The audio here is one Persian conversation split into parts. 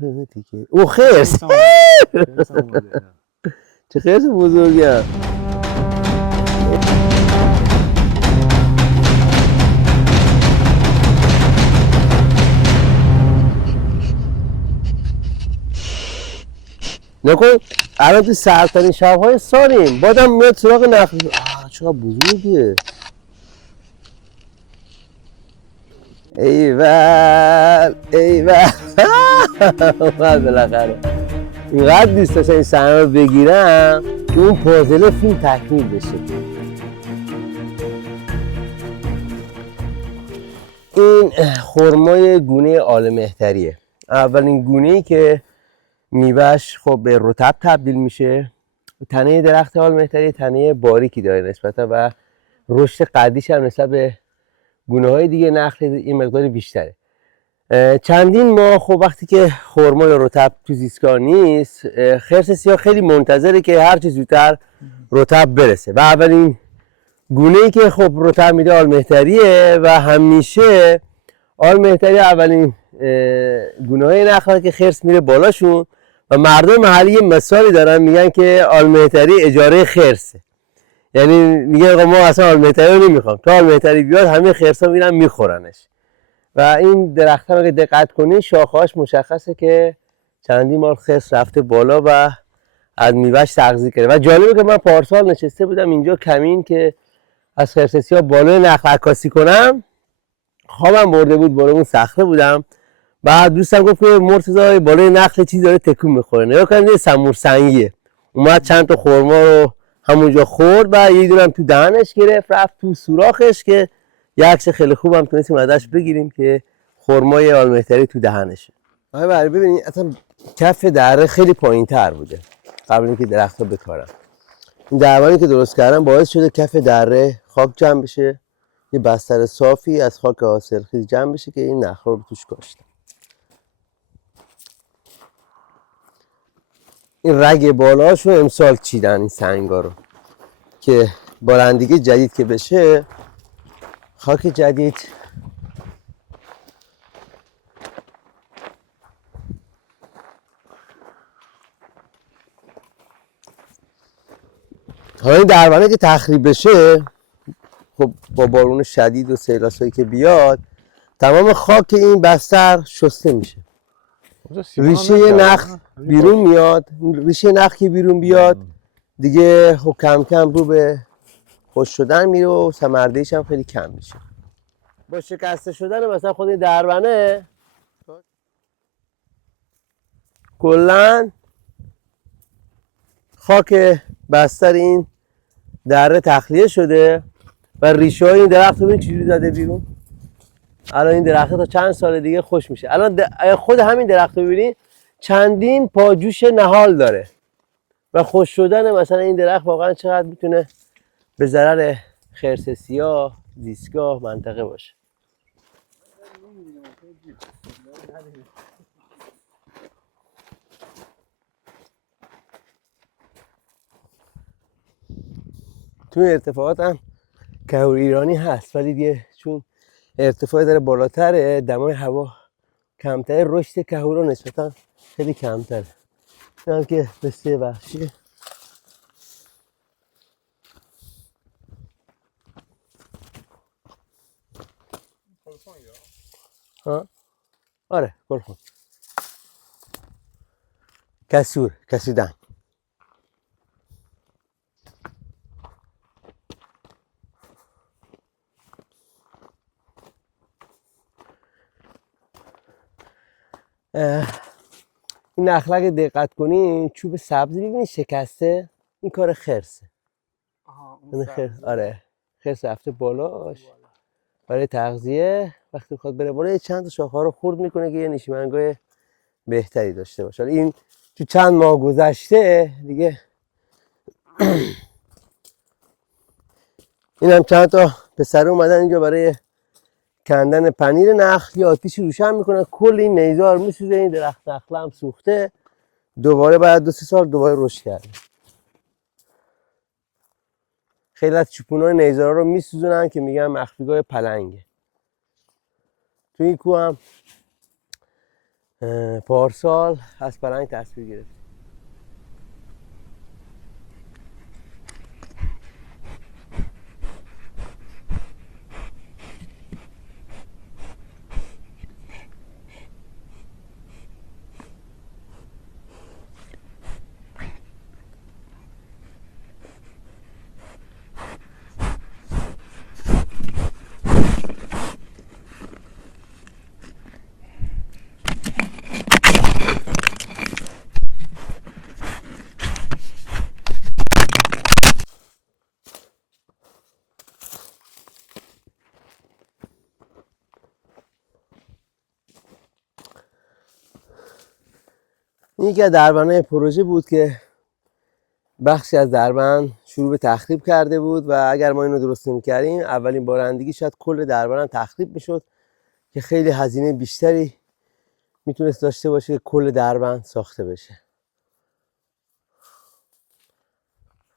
دیگه او خرس چه خرس بزرگی هم. نکن الان تو سردترین شب‌های سالیم بادم میاد سراغ نخل. چقدر بزرگیه. ایول ایول اومد بالاخره. اینقدر دوست داشتم این صحنه رو بگیرم که اون پازل فیلم تکمیل بشه. این خرمای گونه آل مهتریه. اولین گونه‌ای که میوهش خب به رطب تبدیل میشه. تنه درخت آل مهتری تنه باریکی داره نسبتا و رشد قدیش هم نسبت به گونه‌های دیگه نخل این مقدار بیشتره. چندین ماه خب وقتی که خرما یا رطب تو زیستگاه نیست، خرس سیاه خیلی منتظره که هر چه زودتر رطب برسه و اولین گونه‌ای که خب رطب میده آل مهتریه و همیشه آل مهتری اولین گونه‌های نخل که خرس میره بالاشون و مردم محلی یه مثالی دارن میگن که آل مهتری اجاره خرسه. یعنی میگه ما اصلا آل مهتری رو نمیخوام، تا آل مهتری بیاد همه خرسا میرن میخورنش. و این درخت هم اگه دقت کنین شاخه‌هاش مشخصه که چندین ماه خرس رفته بالا و از میوهش تغذیه کرده. و جالبه که من پارسال نشسته بودم اینجا کمین که از خرس سیاه بالای نخل عکاسی کنم، خوابم برده بود، بالا اون صخره بودم. بعد دوستم گفت که مرتضی بالای نخل چیزی داره تکون میخوره، نگاه کردم یه سمور سنگیه. اومد چند تا خرما رو همونجا خورد و یه دونم تو دهنش گرفت رفت تو سوراخش که یه عکس خیلی خوبم تونستیم ازش بگیریم که خرمای آل مهتری تو دهنشه. آره ببینید اصلا کف دره خیلی پایین‌تر بوده قبل اینکه درخت‌ها بکارن. این درمانی که درست کردم باعث شده کف دره خاک جمع بشه، یه بستر صافی از خاک حاصلخیز جمع بشه که این نخل رو توش کاشتم. این رگ بالاش رو امسال چیدن این سنگا رو که بارندگی جدید که بشه خاک جدید حالا این درمانه که تخریب بشه خب با بارون شدید و سیلاسایی که بیاد تمام خاک این بستر شسته میشه، ریشه نخل بیرون میاد. ریشه نخل که بیرون بیاد دیگه خب کم کم رو به خوش شدن میره و ثمردهیش هم خیلی کم میشه. با شکسته شدن مثلا خود این دربنه کلن خاک بستر این دره تخلیه شده و ریشه های این درخت رو ببین چجوری زده بیرون. الان این درخت تا چند سال دیگه خوش میشه. الان خود همین درخت رو ببینید چندین پاجوش نهال داره و خوش شدن مثلا این درخت واقعا چقدر میتونه به ضرر خرس سیاه زیستگاه منطقه باشه. تو ارتفاعات هم کهور ایرانی هست ولی دیگه چون ارتفاع داره بالاتره دمای هوا کمتره، رشد کهورا نسبتا خیلی کمتره. این هم که پسته وحشیه. ها؟ آره گلخن کسودن. این نخل اگه دقت کنین چوب سبزی ببینید شکسته، این کار خرسه. آره خرس رفته بالاش برای تغذیه، وقتی میخواد بره بالا یه چند تا شاخه‌ها رو خورد میکنه که یه نشیمنگاه بهتری داشته باشه. این تو چند ماه گذشته دیگه این هم چند تا پسر اومدن اینجا برای کندن پنیر نخل، یا آتیشی روشن میکنن کل این نیزار میسوزه. این درخت نخل هم سوخته، دوباره بعد 2-3 سال دوباره رشد کرده. خیلی از چوپونای نیزارا رو میسوزونن که میگن مخفیگاه پلنگه. تو این کوه هم پارسال از پلنگ تصویر گرفت. این یکی از دربندهای پروژه بود که بخشی از دربند شروع به تخریب کرده بود و اگر ما اینو درست نمی‌کردیم اولین بارندگی شاید کل دربند تخریب میشد که خیلی هزینه بیشتری میتونست داشته باشه که کل دربند ساخته بشه.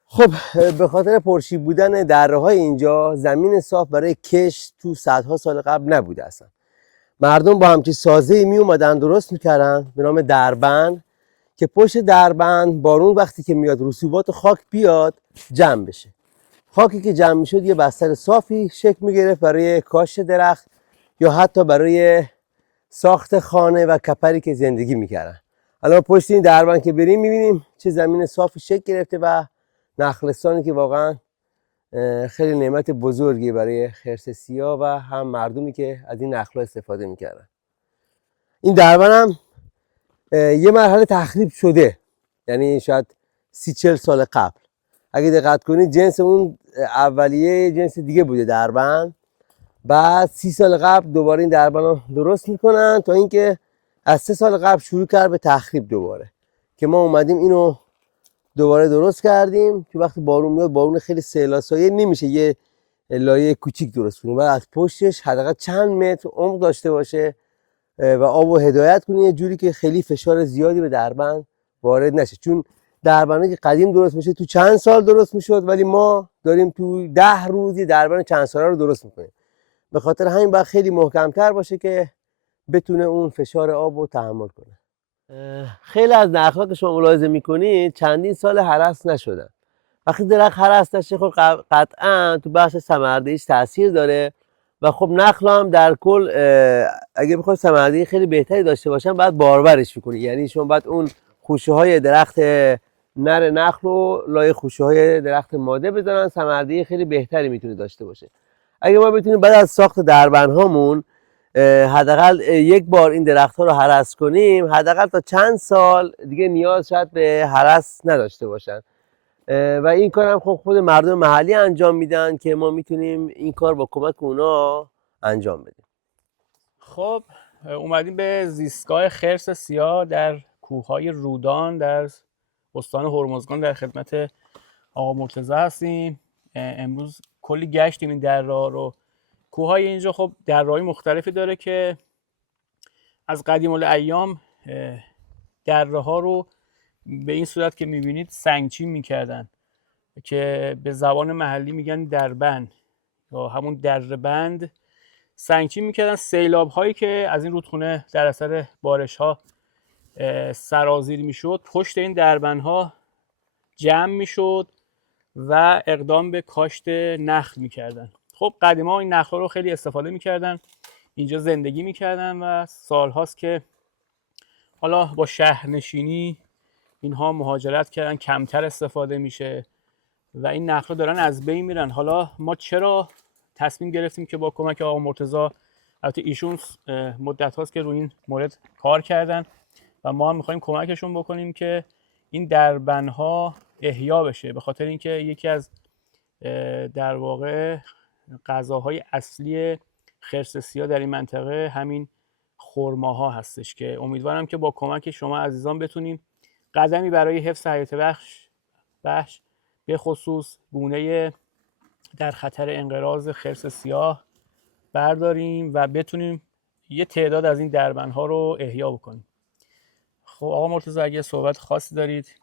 خب به خاطر پرشیب بودن دره‌های اینجا زمین صاف برای کشت تو صدها سال قبل نبوده اصلا. مردم با همچین سازه‌ای می اومدن درست میکردن به نام دربند که پشت دربند بارون وقتی که میاد رسوبات خاک بیاد جمع بشه. خاکی که جمع میشد یه بستر صافی شکل میگرفت برای کاشت درخت یا حتی برای ساخت خانه و کپری که زندگی میکردن. الان پشت این دربند که بریم میبینیم چه زمین صافی شکل گرفته و نخلستانی که واقعا خیلی نعمت بزرگی برای خرس سیاه و هم مردمی که از این نخل‌ها استفاده میکردن. این دربند هم یه مرحله تخریب شده، یعنی شاید 30-40 سال قبل. اگه دقت کنید جنس اون اولیه جنس دیگه بوده دربند، بعد 30 سال قبل دوباره این دربند رو درست میکنن تا اینکه از 3 سال قبل شروع کرد به تخریب دوباره که ما اومدیم اینو دوباره درست کردیم که وقتی بارون میاد بارون خیلی سیلاسایه نمیشه یه لایه کوچیک درست کنیم، باید از پشتش حداقل چند متر عمق داشته باشه و آب و هدایت کنیم یه جوری که خیلی فشار زیادی به دربند وارد نشه، چون دربندی که قدیم درست میشه تو چند سال درست میشد ولی ما داریم تو 10 روزی دربند چند ساله رو درست میکنیم. به خاطر همین باید خیلی محکمتر باشه که بتونه اون فشار آب رو تحمل کنه. خیلی از نخل‌ها که شما ملاحظه میکنید چندین سال هرس نشدن. وقتی درخت هرس نشه خب قطعا تو بخش ثمردهیش تاثیر داره و خب نخل هم در کل اگه بخواد ثمردهی خیلی بهتری داشته باشن باید بارورش میکنی، یعنی شما باید اون خوشه های درخت نر نخل رو لای خوشه های درخت ماده بذارن، ثمردهی خیلی بهتری میتونه داشته باشه. اگه ما بتونیم بعد از ساخت دربند هامون حداقل یک بار این درخت ها رو هرس کنیم، حداقل تا چند سال دیگه نیاز شاید به هرس نداشته باشن و این کار هم خود مردم محلی انجام میدن که ما میتونیم این کار با کمک اونا انجام بدیم. خب اومدیم به زیستگاه خرس سیاه در کوههای رودان در استان هرمزگان در خدمت آقا مرتضی هستیم. امروز کلی گشتیم این دره رو. کوههای اینجا خب دره‌های مختلفی داره که از قدیم الایام دره‌ها رو به این صورت که میبینید سنگچین میکردن که به زبان محلی میگن دربند یا همون دربند. سنگچین میکردن، سیلاب هایی که از این رودخونه در اثر بارش ها سرازیر میشد پشت این دربند ها جمع میشد و اقدام به کاشت نخل میکردن. خب قدیما این نخل رو خیلی استفاده میکردن، اینجا زندگی میکردن و سالهاست که حالا با شهرنشینی اینها مهاجرت کردن، کمتر استفاده میشه و این نخل دارن از بین میرن. حالا ما چرا تصمیم گرفتیم که با کمک آقا مرتضی، البته ایشون مدت هاست که روی این مورد کار کردن و ما هم میخوایم کمکشون بکنیم که این دربندها احیا بشه، به خاطر اینکه یکی از در واقع غذاهای اصلی خرس سیاه در این منطقه همین خرماها هستش که امیدوارم که با کمک شما عزیزان بتونیم قدمی برای حفظ حیات وحش به خصوص گونه در خطر انقراض خرس سیاه برداریم و بتونیم یه تعداد از این دربندها رو احیا بکنیم. خب آقا مرتضی اگه صحبت خاصی دارید؟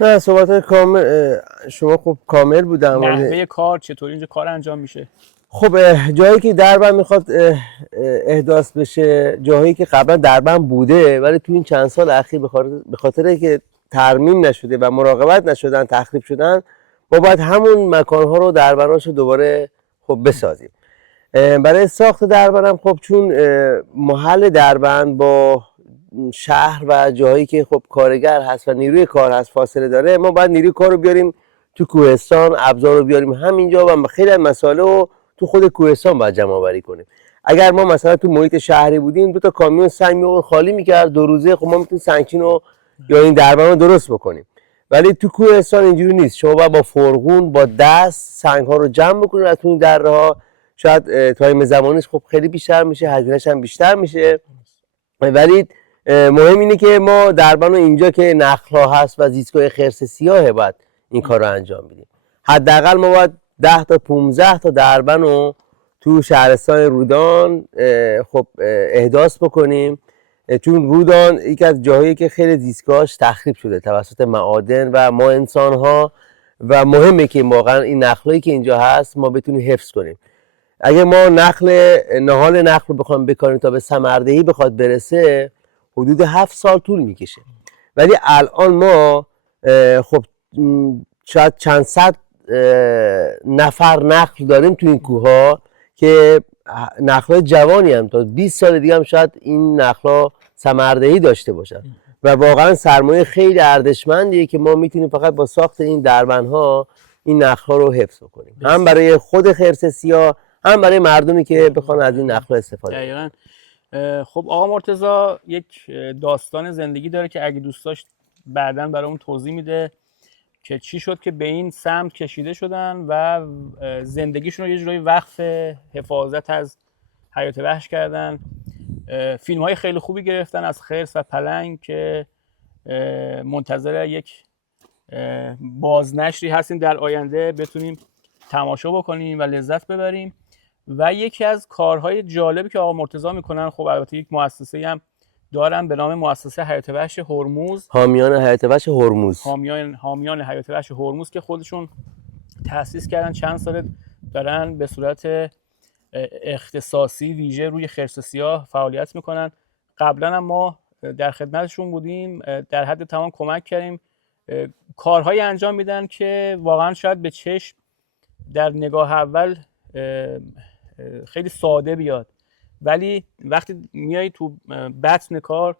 نه صحبت کامل شما خب کامل بود. نحوه کار چطوری اینجا کار انجام میشه؟ خب جایی که دربند میخواد احداث بشه، جایی که قبلا دربند بوده ولی تو این چند سال اخیر به خاطر که ترمیم نشده و مراقبت نشدن تخریب شدن، ما باید همون مکانها رو دربنداشو دوباره خب بسازیم. برای ساخت دربند هم خب چون محل دربند با شهر و جایی که خب کارگر هست و نیروی کار هست فاصله داره، ما باید نیروی کار رو بیاریم تو کوهستان، ابزار رو بیاریم همینجا و خیلی از مسائل رو تو خود کوهستان باید جمع آوری کنیم. اگر ما مثلا تو محیط شهری بودیم 2 تا کامیون سنگ می‌آورد خالی می‌کرد 2 روزه، خب ما میتونیم سنگچین رو یا این دربند رو درست بکنیم. ولی تو کوهستان اینجوری نیست، شما باید با فرغون با دست سنگ ها رو جمع بکنید از تو این دره ها. شاید تایم زمانیش خب خیلی بیشتر میشه، هزینه‌ش هم بیشتر میشه، ولی مهم اینه که ما دربند اینجا که نخل‌ها هست و زیستگاه خرس سیاه باید این کار رو انجام بدیم. حداقل ما باید 10 تا 15 تا دربند رو تو شهرستان رودان خب احداث بکنیم، چون رودان یکی از جاهایی که خیلی زیستگاهش تخریب شده توسط معادن و ما انسان ها و مهمه که واقعا این نخلایی که اینجا هست ما بتونیم حفظ کنیم. اگه ما نهال نخل رو بخوایم بکاریم تا به ثمردهی بخواد برسه حدود 7 سال طول میکشه، ولی الان ما خب شاید چند صد نفر نخل داریم تو این کوه که نخل‌های جوانی هم تا 20 سال دیگه هم شاید این نخل‌ها ثمردهی داشته باشن و واقعا سرمایه خیلی ارزشمندیه که ما میتونیم فقط با ساخت این دربندها این نخل‌ها رو حفظ کنیم، هم برای خود خرس سیاه هم برای مردمی که بخوان از این نخل‌ها استفاده کنن. خب آقا مرتضی یک داستان زندگی داره که اگه دوست داشت بعداً برامون توضیح میده که چی شد که به این سمت کشیده شدن و زندگیشون رو یه جورایی وقف حفاظت از حیات وحش کردن. فیلم های خیلی خوبی گرفتن از خرس و پلنگ که منتظر یک بازنشری هستیم در آینده بتونیم تماشا بکنیم و لذت ببریم. و یکی از کارهای جالبی که آقا مرتضی میکنن، خب البته یک مؤسسه هم دارن به نام مؤسسه حیات وحش هرمز، حامیان حیات وحش هرمز، حامیان حیات وحش هرمز که خودشون تأسیس کردن، چند ساله دارن به صورت اختصاصی ویژه روی خرس سیاه فعالیت میکنن. قبلا هم ما در خدمتشون بودیم، در حد تمام کمک کردیم، کارهایی انجام میدن که واقعا شاید به چشم در نگاه اول خیلی ساده بیاد، ولی وقتی میای تو بطن کار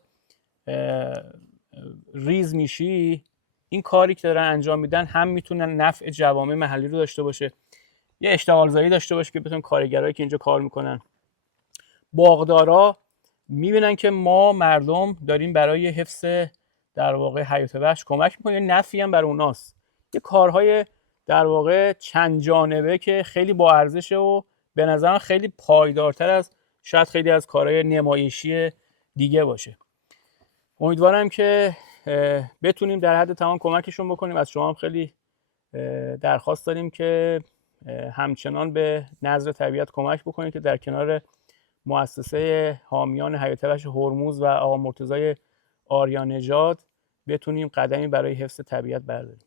ریز میشی، این کاری که دارن انجام میدن هم میتونن نفع جوامع محلی رو داشته باشه، یه اشتغال زایی داشته باشه که بتونن کارگرایی که اینجا کار میکنن، باغدارا میبینن که ما مردم داریم برای حفظ در واقع حیات وحش کمک میکنیم، یه نفعی هم برای اوناست. یه کارهای در واقع چند جانبه که خیلی با ارزشه و به نظرم خیلی پایدارتر از شاید خیلی از کارهای نمایشی دیگه باشه. امیدوارم که بتونیم در حد تمام کمکشون بکنیم. از شما هم خیلی درخواست داریم که همچنان به نظر طبیعت کمک بکنید که در کنار مؤسسه حامیان حیات وحش هرمز و آقا مرتضی آریانژاد بتونیم قدمی برای حفظ طبیعت برداریم.